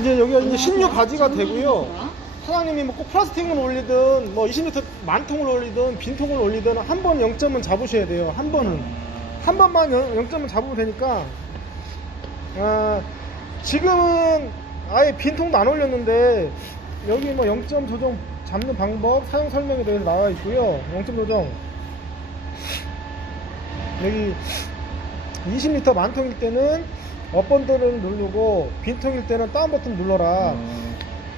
이제 여기가 이제 16 가지가 되고요. 사장님이 뭐 꼭 플라스틱을 올리든 뭐 20리터 만통을 올리든 빈통을 올리든 한 번 0점은 잡으셔야 돼요. 한 번만 0점은 잡으면 되니까. 지금은 아예 빈통도 안 올렸는데 여기 뭐 0점 조정 잡는 방법 사용 설명에 대해서 나와 있고요. 0점 조정 여기 20리터 만통일 때는 업 버튼을 누르고 빈통일 때는 다운 버튼 눌러라.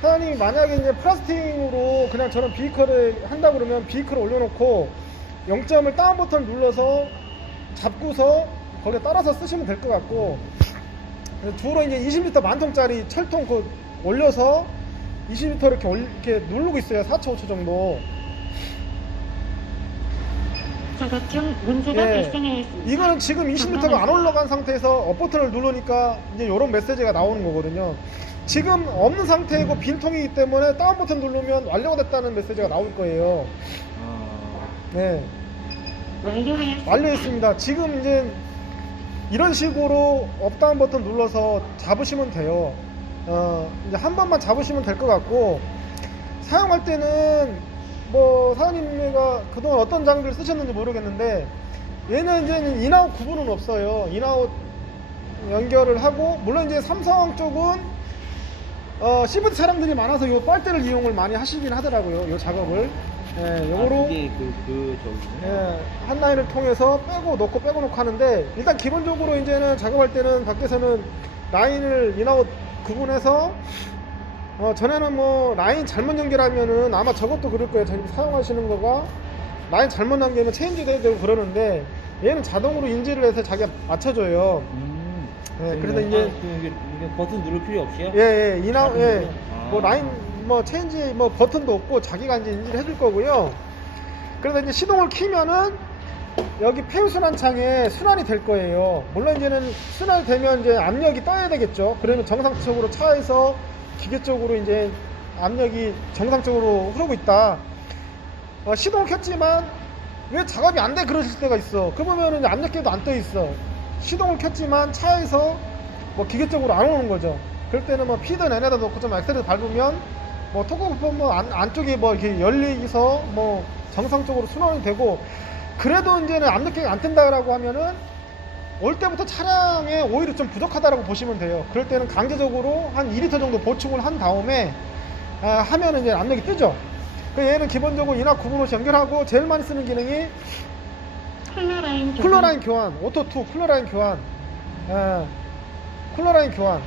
사장님이 만약에 이제 플라스틱으로 그냥 저런 비이커를 한다 그러면 비이커를 올려놓고 0점을 다운 버튼 눌러서 잡고서 거기에 따라서 쓰시면 될 것 같고, 주로 이제 20리터 만통짜리 철통 그 올려서 20리터 이렇게 누르고 있어요. 4초 5초 정도. 작업 중 문제가 발생하였습니다. 이거는 지금 20리터가 안 올라간 상태에서 업 버튼을 누르니까 이제 이런 메시지가 나오는 거거든요. 지금 없는 상태이고 빈통이기 때문에 다운 버튼 누르면 완료가 됐다는 메시지가 나올 거예요. 네, 완료하였습니다. 완료했습니다. 지금 이제 이런 식으로 업 다운 버튼 눌러서 잡으시면 돼요. 이제 한 번만 잡으시면 될 것 같고, 사용할 때는 뭐 사장님가 그동안 어떤 장비를 쓰셨는지 모르겠는데 얘는 이제 인아웃 구분은 없어요. 인아웃 연결을 하고, 물론 이제 삼성 쪽은 CVT 차량들이 많아서 요 빨대를 이용을 많이 하시긴 하더라고요. 요 작업을. 요거로 한 라인을 통해서 빼고 넣고 빼고 넣고 하는데, 일단 기본적으로 이제는 작업할 때는 밖에서는 라인을 인아웃 구분해서 전에는 뭐 라인 잘못 연결하면은 아마 저것도 그럴 거예요. 지금 사용하시는 거가 라인 잘못 연결하면 체인지도 해야 되고 그러는데, 얘는 자동으로 인지를 해서 자기가 맞춰줘요. 그래서 이제 이게 버튼 누를 필요 없이요? 인아웃, 뭐 라인 뭐 체인지 뭐 버튼도 없고 자기가 이제 인지를 해줄 거고요. 그래서 이제 시동을 키면은 여기 폐유 순환창에 순환이 될 거예요. 물론 이제는 순환이 되면 이제 압력이 떠야 되겠죠. 그러면 정상적으로 차에서 기계 쪽으로 이제 압력이 정상적으로 흐르고 있다. 시동을 켰지만 왜 작업이 안 돼 그러실 때가 있어. 그러면은 압력계도 안 떠 있어. 시동을 켰지만 차에서 뭐 기계 쪽으로 안 오는 거죠. 그럴 때는 뭐 피드 내내다 놓고 좀 엑셀을 밟으면 뭐 토크부품 뭐 안쪽이 뭐 이렇게 열리서 뭐 정상적으로 순환이 되고, 그래도 이제는 압력계가 안 뜬다라고 하면은 올 때부터 차량에 오일이 좀 부족하다라고 보시면 돼요. 그럴 때는 강제적으로 한 2리터 정도 보충을 한 다음에 하면은 이제 압력이 뜨죠. 얘는 기본적으로 인압 구분호시 연결하고 제일 많이 쓰는 기능이 쿨러라인 교환, 오토2 쿨러라인 교환, 쿨러라인 교환.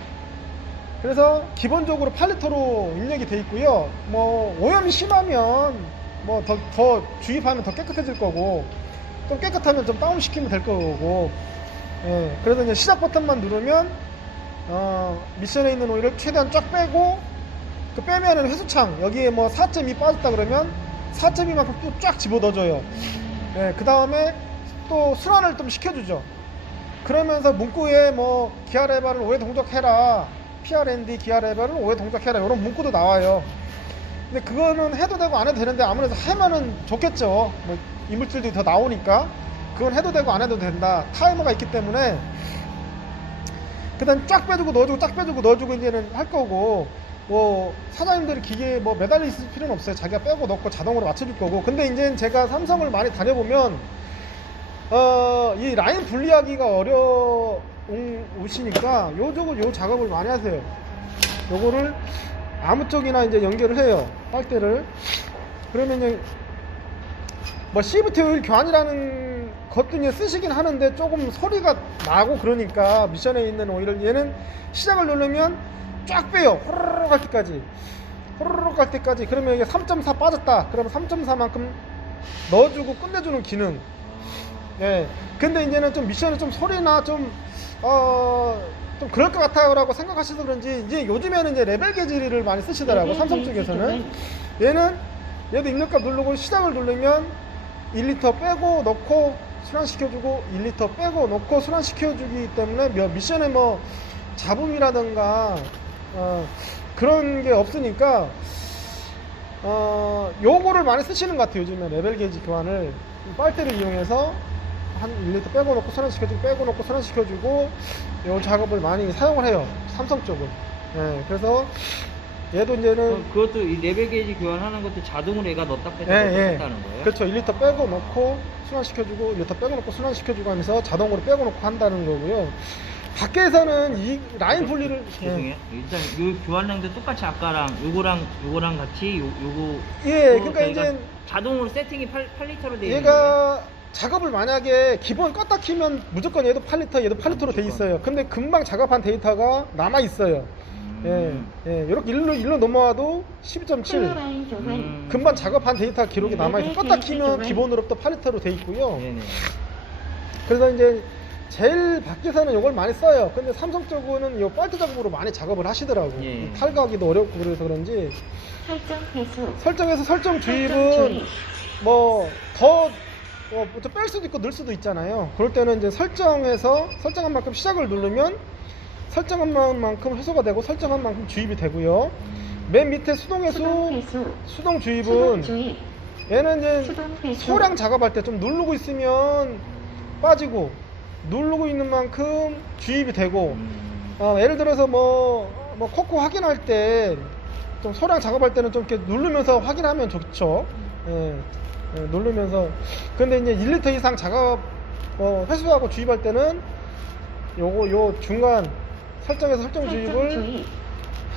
그래서 기본적으로 8리터로 입력이 돼 있고요. 뭐 오염이 심하면 뭐 더 주입하면 더 깨끗해질 거고, 좀 깨끗하면 좀 다운 시키면 될 거고. 그래서 이제 시작 버튼만 누르면 미션에 있는 오일을 최대한 쫙 빼고, 그 빼면은 회수창 여기에 뭐 4.2 빠졌다 그러면 4.2만큼 또 쫙 집어 넣어줘요. 그 다음에 또 순환을 좀 시켜주죠. 그러면서 문구에 뭐 기아 레버를 5회 동작해라, PRND 기아 레버를 5회 동작해라, 이런 문구도 나와요. 근데 그거는 해도 되고 안 해도 되는데 아무래도 하면은 좋겠죠. 뭐 이물질들이 더 나오니까 그건 해도 되고 안 해도 된다. 타이머가 있기 때문에 그 다음 쫙 빼주고 넣어주고 쫙 빼주고 넣어주고 이제는 할 거고, 뭐 사장님들이 기계에 뭐 매달려 있을 필요는 없어요. 자기가 빼고 넣고 자동으로 맞춰줄 거고. 근데 이제 제가 삼성을 많이 다녀보면 이 라인 분리하기가 어려우시니까 요 작업을 많이 하세요. 요거를 아무 쪽이나 이제 연결을 해요. 빨대를. 그러면 이제 뭐 CVT 오일 교환이라는 것도 이제 쓰시긴 하는데 조금 소리가 나고 그러니까 미션에 있는 오일을, 얘는 시작을 누르면 쫙 빼요. 호로록 할 때까지. 호로록 할 때까지. 그러면 이게 3.4 빠졌다. 그러면 3.4만큼 넣어주고 끝내주는 기능. 근데 이제는 좀 미션에 좀 소리나 좀 그럴 것 같아요 라고 생각하셔서 그런지 이제 요즘에는 이제 레벨 게이지를 많이 쓰시더라고. 삼성 쪽에서는. 얘도 입력값 누르고 시작을 누르면 1리터 빼고 넣고 순환시켜주고 1리터 빼고 넣고 순환시켜주기 때문에 미션에 뭐 잡음이라든가 그런 게 없으니까 요거를 많이 쓰시는 것 같아요. 요즘에 레벨 게이지 교환을 빨대를 이용해서 한 1리터 빼고 넣고 순환시켜주고 빼고 넣고 순환시켜주고 요 작업을 많이 사용을 해요. 삼성 쪽은. 예, 그래서 얘도 이제는 그것도 이 레벨 게이지 교환하는 것도 자동으로 얘가 넣었다 뺐다 예, 넣었다 예. 뺐다는 거예요? 그렇죠. 1리터 빼고 넣고 순환시켜주고 1리터 빼고 넣고 순환시켜주고 하면서 자동으로 빼고 넣고 한다는 거고요. 밖에서는 이 라인 분리를 죄송해요. 일단 요 교환량도 똑같이 아까랑 요거랑 같이 요거 예, 요거 그러니까 저희가 이제 자동으로 세팅이 8리터로 되어 있는 거예요? 얘가 작업을 만약에 기본 껐다 키면 무조건 얘도 8리터 얘도 8리터로 돼 무조건. 있어요. 근데 금방 작업한 데이터가 남아 있어요. 예, 이렇게 일로 넘어와도 12.7 콜로라인 교환. 금방 작업한 데이터 기록이 남아 있고 껐다 키면 기본으로 또 8리터로 돼 있고요. 네네. 그래서 이제 제일 밖에서는 이걸 많이 써요. 근데 삼성 쪽은 이 빨대 작업으로 많이 작업을 하시더라고. 예. 탈거하기도 어렵고 그래서 그런지 설정 회수. 설정해서 설정 설정 주입은 주입. 좀 뺄 수도 있고 넣을 수도 있잖아요. 그럴 때는 이제 설정한 만큼 시작을 누르면 설정한 만큼 회수가 되고 설정한 만큼 주입이 되고요. 맨 밑에 수동 회수, 수동 회수. 수동 수동 주입은 주입. 얘는 이제 수동 회수. 소량 작업할 때 좀 누르고 있으면 빠지고 누르고 있는 만큼 주입이 되고 예를 들어서 뭐 코코 확인할 때 좀 소량 작업할 때는 좀 이렇게 누르면서 확인하면 좋죠. 예, 누르면서. 근데 이제 1리터 이상 작업 회수하고 주입할 때는 요 중간 설정해서 설정 설정 주입을 주입.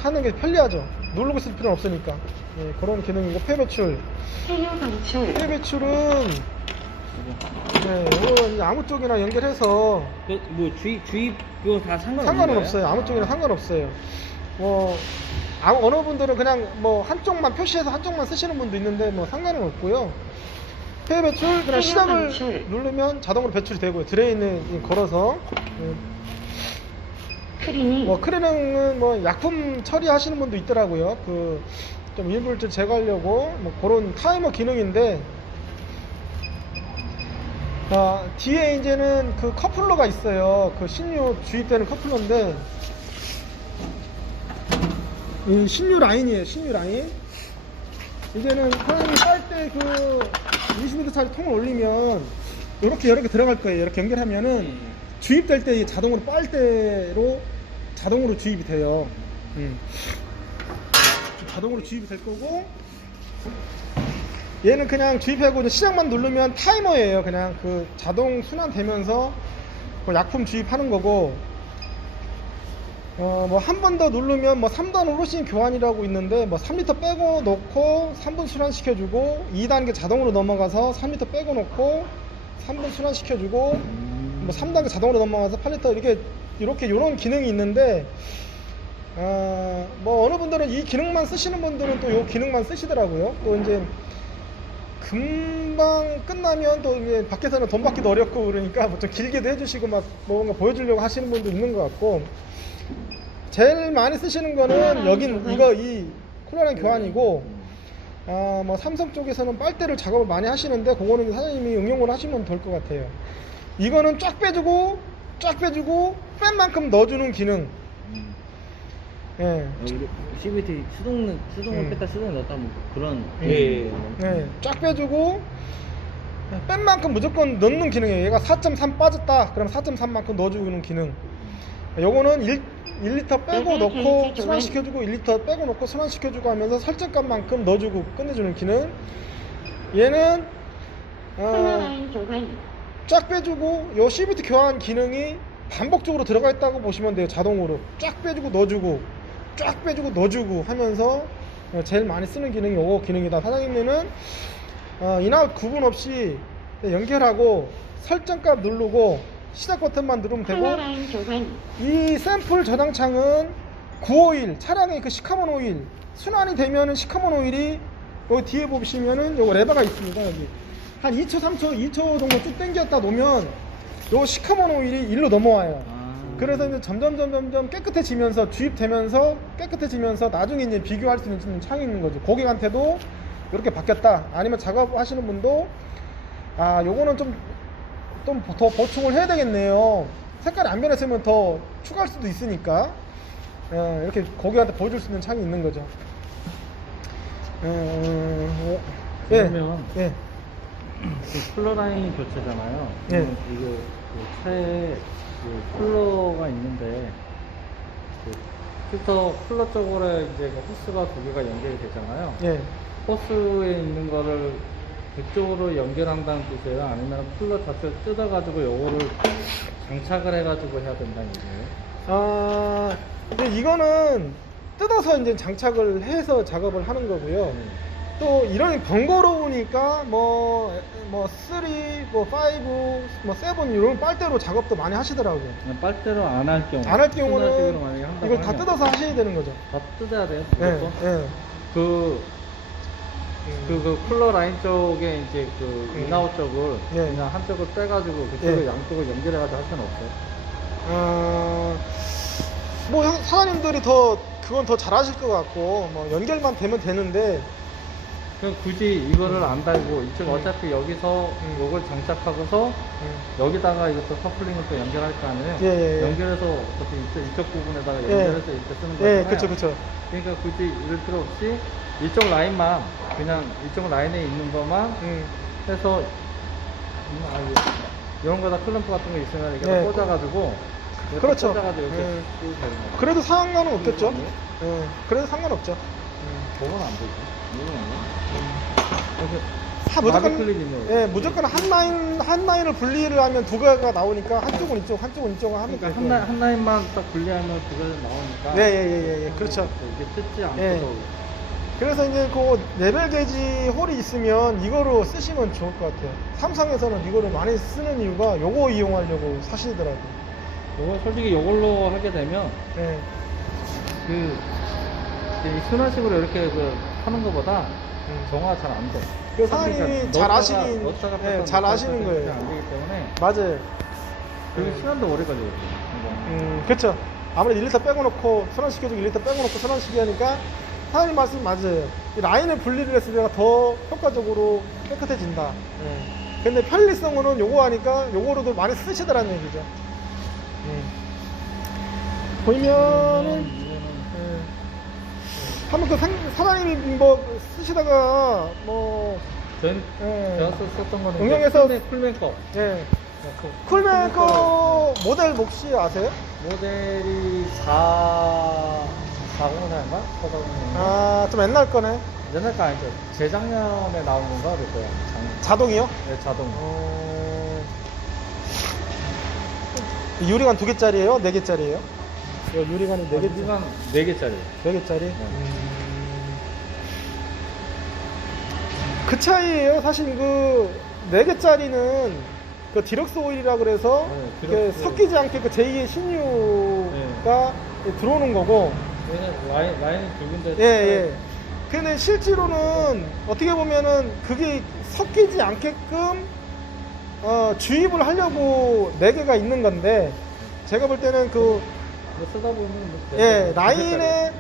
하는 게 편리하죠. 누르고 있을 필요는 없으니까. 예, 그런 기능이고 폐배출. 해유 방출. 폐배출은 이거 이제 아무 쪽이나 연결해서 뭐 주입 그거 다 상관은 없어요. 아무 쪽이나 상관없어요. 어느 분들은 그냥 한쪽만 표시해서 한쪽만 쓰시는 분도 있는데 상관은 없고요. 폐 배출 그냥 폐 시작을 배출. 누르면 자동으로 배출이 되고요. 드레인을 걸어서. 크리닝. 크리닝은 약품 처리하시는 분도 있더라고요. 좀 일물질 제거하려고 그런 타이머 기능인데 뒤에 이제는 그 커플러가 있어요. 그 신유 주입되는 커플러인데 이 신유 라인이에요. 신유 라인. 이제는 사람이 빨대 20m짜리 통을 올리면 이렇게 여러 개 들어갈 거예요. 이렇게 연결하면은 주입될 때 자동으로 빨대로 자동으로 주입이 돼요. 자동으로 주입이 될 거고 얘는 그냥 주입하고 이제 시작만 누르면 타이머예요. 그냥 자동 순환되면서 약품 주입하는 거고 한 번 더 누르면 3단 오로신 교환이라고 있는데 3리터 빼고 놓고 3분 순환시켜주고 2단계 자동으로 넘어가서 3리터 빼고 놓고 3분 순환시켜주고 3단계 자동으로 넘어가서 8리터 이렇게 이런 기능이 있는데 어느 분들은 이 기능만 쓰시는 분들은 또 이 기능만 쓰시더라고요. 또 이제 금방 끝나면 또 이제 밖에서는 돈 받기도 어렵고 그러니까 좀 길게도 해주시고 뭔가 보여주려고 하시는 분도 있는 것 같고 제일 많이 쓰시는 거는 이 콜라라인 교환이고 삼성 쪽에서는 빨대를 작업을 많이 하시는데 그거는 사장님이 응용을 하시면 될 것 같아요. 이거는 쫙 빼주고 뺀 만큼 넣어주는 기능. 예. CVT 수동을 뺐다 수동을 넣었다 뭐 그런 쫙 빼주고 뺀 만큼 무조건 넣는 기능이에요. 얘가 4.3 빠졌다 그럼 4.3만큼 넣어주는 기능. 요거는 1리터 빼고 넣고 순환시켜주고 1리터 빼고 넣고 순환시켜주고 하면서 설정값만큼 넣어주고 끝내주는 기능. 얘는 콜로라인 교환. 쫙 빼주고 요 CVT 교환 기능이 반복적으로 들어가 있다고 보시면 돼요. 자동으로 쫙 빼주고 넣어주고 쫙 빼주고 넣어주고 하면서 제일 많이 쓰는 기능이 요거 기능이다. 사장님들은 인아웃 구분 없이 연결하고 설정값 누르고 시작 버튼만 누르면 되고 콜로라인 교환. 이 샘플 저장창은 951 차량의 시카몬 오일 순환이 되면은 시카몬 오일이 여기 뒤에 보시면은 요거 레버가 있습니다. 여기 한 2초 3초 2초 정도 쭉 당겼다 놓으면 요 시카몬 오일이 일로 넘어와요. 그래서 이제 점점 깨끗해지면서 주입되면서 깨끗해지면서 나중에 이제 비교할 수 있는 창이 있는 거죠. 고객한테도 이렇게 바뀌었다. 아니면 작업하시는 분도 요거는 좀 더 보충을 해야 되겠네요. 색깔이 안 변했으면 더 추가할 수도 있으니까 이렇게 고객한테 보여줄 수 있는 창이 있는 거죠. 그러면 예. 콜러라인 교체잖아요. 예. 이거 차에 쿨러가 있는데 필터 쿨러 쪽으로 이제 그 호스가 두 개가 연결이 되잖아요. 예. 호스에 있는 거를 그쪽으로 연결한다는 뜻이에요? 아니면 쿨러 자체를 뜯어가지고 요거를 장착을 해가지고 해야 된다는 얘기예요? 아, 근데 이거는 뜯어서 이제 장착을 해서 작업을 하는 거고요. 또 이런 번거로우니까 뭐 3, 뭐 5, 뭐 7 이런 빨대로 작업도 많이 하시더라고요. 그냥 빨대로 안 할 경우. 안 할 순환식으로 경우는 만약에 한다고 이걸 다 하면 뜯어서 하셔야 되는 거죠. 다 뜯어야 돼요. 예, 그것도? 예. 그 쿨러 라인 쪽에 이제 그 인아웃 쪽을 예. 그냥 한쪽을 빼가지고 그쪽을 예. 양쪽을 연결해가지고 할 수는 없어요. 뭐 사장님들이 그건 더 잘하실 것 같고 뭐 연결만 되면 되는데 그럼 굳이 이거를 안 달고 이쪽 어차피 여기서 요걸 장착하고서 여기다가 이것도 커플링을 또 연결할 거 아니에요? 예, 예, 예. 연결해서 어차피 이쪽 부분에다가 예. 연결해서 이렇게 쓰는 예, 거잖아요. 그쵸, 그쵸. 그러니까 굳이 이럴 필요 없이 이쪽 라인만 그냥 이쪽 라인에 있는 것만 해서 이런 거다 클램프 같은 거 있으면 이렇게 네. 꽂아가지고 이렇게 그렇죠. 꽂아가지고 이렇게 네. 쓰고 되는 거예요. 그래도 상관은 없겠죠. 예, 그래도 상관없죠. 그건 안 되죠. 이건 아니에요. 다 무조건 클립이네요. 예, 무조건 한 라인을 분리를 하면 두 개가 나오니까 한쪽은 이쪽, 한쪽은 이쪽 하면 그러니까 되고요. 한 라인만 딱 분리하면 두 개가 나오니까. 예, 그렇죠. 이게 뜯지 않고도. 예. 그래서 이제 그 레벨 게이지 홀이 있으면 이거로 쓰시면 좋을 것 같아요. 삼성에서는 이거를 많이 쓰는 이유가 요거 이용하려고 사시더라고요. 이거 솔직히 이걸로 하게 되면 예. 이 순환식으로 이렇게 하는 것보다 정화가 잘 안 돼. 그 사장님이 잘 아시는, 예, 잘 아시는 거예요. 안 되기 때문에 맞아요. 그리고 시간도 오래 걸리거든요. 그쵸. 아무래도 1리터 빼고 놓고 순환시켜주고 1리터 빼고 놓고 순환시키 하니까 사장님 말씀 맞아요. 이 라인을 분리를 했을 때가 더 효과적으로 깨끗해진다. 예. 근데 편리성으로는 요거 하니까 요거로도 많이 쓰시더라는 얘기죠. 보이면은 한번 그 사장님이 뭐 쓰시다가 뭐 제가 썼던 거는 응용해서 쿨맨 거. 예. 쿨맨 거 모델 혹시 아세요? 모델이 404인가? 440인가? 아, 좀 옛날 거네. 옛날 거 아니죠. 재작년에 나온 건가 그럴 거야. 자동이요? 네, 자동. 유리관 2개짜리예요? 4개짜리예요? 유리관이 4개, 유리관 4개짜리. 4개짜리? 그 차이에요. 사실 그 4개짜리는 그 디럭스 오일이라 그래서 네, 이렇게 디럭스. 섞이지 않게 그 제2의 신유가 들어오는 거고. 왜냐면 라인이 굵은데. 예. 근데 실제로는 어떻게 보면은 그게 섞이지 않게끔 주입을 하려고 4개가 있는 건데, 제가 볼 때는 뭐 쓰다 보면 뭐 예, 라인에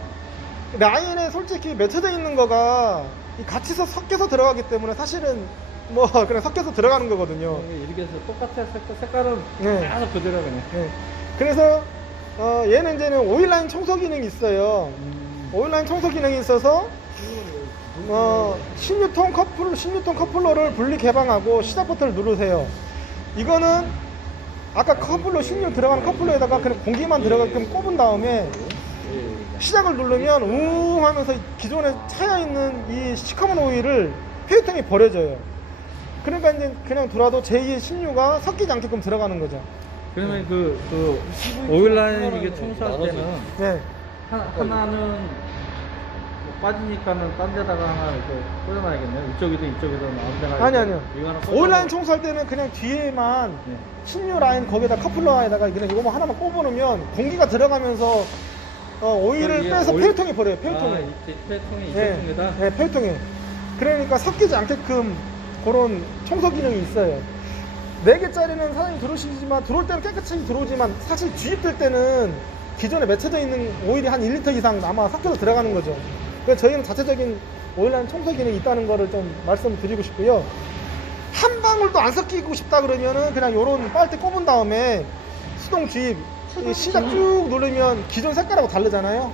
솔직히 맺혀져 있는 거가 같이 섞여서 들어가기 때문에 사실은 뭐 그냥 섞여서 들어가는 거거든요. 이렇게 해서 똑같아. 색깔은 네. 계속 그대로 그냥. 예. 그래서 얘는 이제는 오일라인 청소 기능이 있어요. 오일라인 청소 기능이 있어서 16톤 커플러를 분리 개방하고 시작 버튼을 누르세요. 이거는 아까 커플러 16 들어가는 커플러에다가 그냥 공기만 들어가게끔 꼽은 다음에 시작을 누르면 웅 하면서 기존에 차여있는 이 시커먼 오일을 페이통에 버려져요. 그러니까 이제 그냥 돌아도 제2의 신유가 섞이지 않게끔 들어가는 거죠. 그러면 그 오일라인 이게 청소할 때는 네. 하나는 뭐 빠지니까는 딴 데다가 하나 이렇게 꽂아놔야겠네요. 이쪽이든 아무 데나. 아니요. 이거 하나 꽂아놔. 오일라인 청소할 때는 그냥 뒤에만 네. 신유 라인 거기다 커플러에다가 그냥 이거만 하나만 꼽아놓으면 공기가 들어가면서 오일을 이게 빼서 오일- 페이통에 버려요. 페이통에. 페이통이 네, 이쪽입니다. 네, 페이통에. 그러니까 섞이지 않게끔 그런 청소 기능이 있어요. 4개짜리는 사장님 들어오시지만 들어올 때는 깨끗이 들어오지만 사실 주입될 때는 기존에 맺혀져 있는 오일이 한 1리터 이상 아마 섞여서 들어가는 거죠. 그래서 저희는 자체적인 오일라인 청소 기능이 있다는 거를 좀 말씀드리고 싶고요. 한 방울도 안 섞이고 싶다 그러면은 그냥 요런 빨대 꼽은 다음에 수동 주입 이 시작 쭉 누르면 기존 색깔하고 다르잖아요.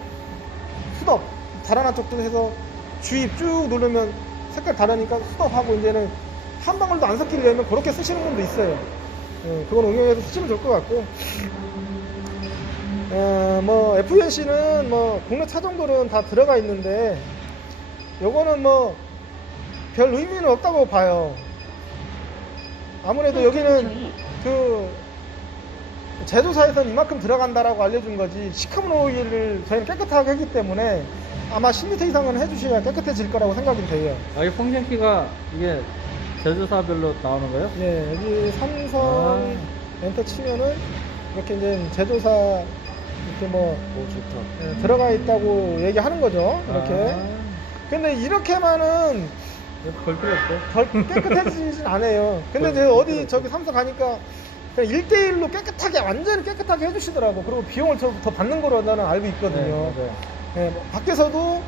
스톱 달아난 쪽도 해서 주입 쭉 누르면 색깔 다르니까 스톱하고 이제는 한 방울도 안 섞이려면 그렇게 쓰시는 분도 있어요. 그건 응용해서 쓰시면 좋을 것 같고 뭐 FNC는 뭐 국내 차종들은 다 들어가 있는데 요거는 뭐 별 의미는 없다고 봐요. 아무래도 여기는 그 제조사에서는 이만큼 들어간다라고 알려준 거지, 시카몬 오일을 저희는 깨끗하게 했기 때문에 아마 10리터 이상은 해주셔야 깨끗해질 거라고 생각이 돼요. 이 phong-션키가 이게 제조사별로 나오는 거예요? 예, 여기 삼성 엔터 치면은 이렇게 이제 제조사 이렇게 뭐 좋다. 들어가 있다고 얘기하는 거죠. 이렇게. 근데 이렇게만은 볼 필요 없고. 깨끗해지진 않아요. 근데 이제 어디 저기 삼성 가니까 그냥 1대1로 깨끗하게, 완전히 깨끗하게 해주시더라고. 그리고 비용을 더 받는 거로 나는 알고 있거든요. 예, 뭐 밖에서도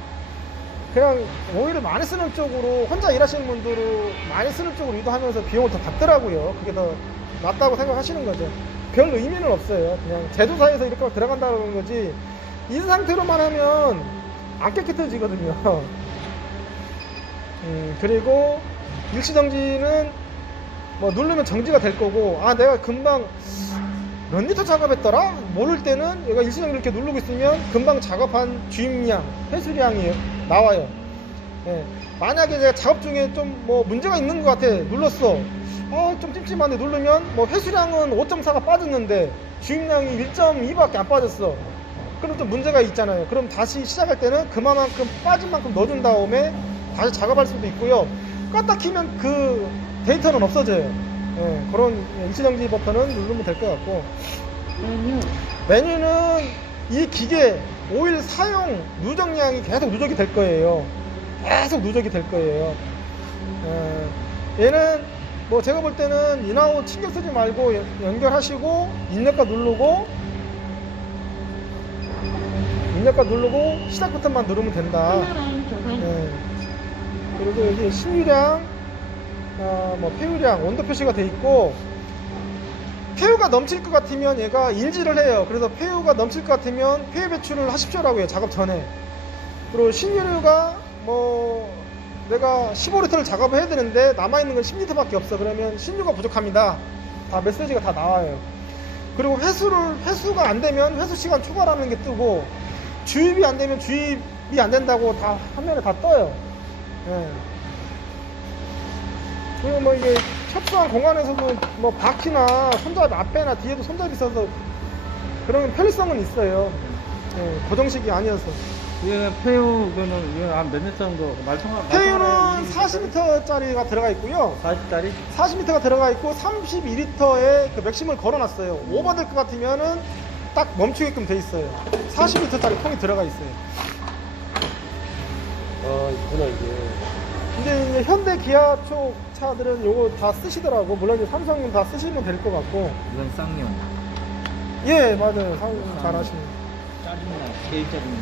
그냥 오일을 많이 쓰는 쪽으로, 혼자 일하시는 분들은 많이 쓰는 쪽으로 유도하면서 비용을 더 받더라고요. 그게 더 낫다고 생각하시는 거죠. 별 의미는 없어요. 그냥 제조사에서 이렇게 들어간다는 거지, 이 상태로만 하면 안 깨끗해지거든요. 그리고 일시정지는 뭐 누르면 정지가 될 거고, 아 내가 금방 몇 리터 작업했더라? 모를 때는 얘가 일시정지를 이렇게 누르고 있으면 금방 작업한 주입량, 회수량이 나와요. 예. 만약에 내가 작업 중에 좀 뭐 문제가 있는 것 같아, 눌렀어. 좀 찜찜한데 누르면 뭐 회수량은 5.4가 빠졌는데 주입량이 1.2밖에 안 빠졌어. 그럼 좀 문제가 있잖아요. 그럼 다시 시작할 때는 그만큼 빠진 만큼 넣어준 다음에 다시 작업할 수도 있고요. 껐다 키면 그 데이터는 없어져요. 예, 그런 일시정지 버튼은 누르면 될 것 같고, 메뉴, 메뉴는 이 기계 오일 사용 누적량이 계속 누적이 될 거예요. 계속 누적이 될 거예요. 얘는 뭐 제가 볼 때는 인아웃 신경 쓰지 말고 연결하시고 입력과 누르고 시작 버튼만 누르면 된다. 하나라인 교환, 예. 그리고 여기 신유량, 뭐 폐유량, 온도 표시가 돼 있고, 폐유가 넘칠 것 같으면 얘가 인지를 해요. 그래서 폐유가 넘칠 것 같으면 폐유 배출을 하십시오라고 해요, 작업 전에. 그리고 신유류가 뭐 내가 15리터를 작업을 해야 되는데 남아있는 건 10리터밖에 없어. 그러면 신유가 부족합니다. 다 메시지가 다 나와요. 그리고 회수가 안 되면 회수 시간 초과라는 게 뜨고, 주입이 안 되면 주입이 안 된다고 다 화면에 다 떠요. 예. 그리고 뭐 이게 협소한 공간에서도 뭐 바퀴나 손잡이 앞에나 뒤에도 손잡이 있어서 그런 편리성은 있어요. 예, 고정식이 아니어서. 이게 폐유는 이건 한 몇 리터 정도? 폐유는 40리터짜리가 들어가 있고요. 40짜리? 40리터가 들어가 있고 32리터에 그 맥심을 걸어놨어요. 오버될 것 같으면은 딱 멈추게끔 돼 있어요. 40리터짜리 통이 들어가 있어요. 있구나, 이게. 근데 이제 현대 기아 쪽 차들은 요거 다 쓰시더라고. 물론 이제 삼성은 다 쓰시면 될 것 같고. 이건 쌍용. 예, 맞아요. 삼성 잘 하시네. 짜증나. 제일 짜증나.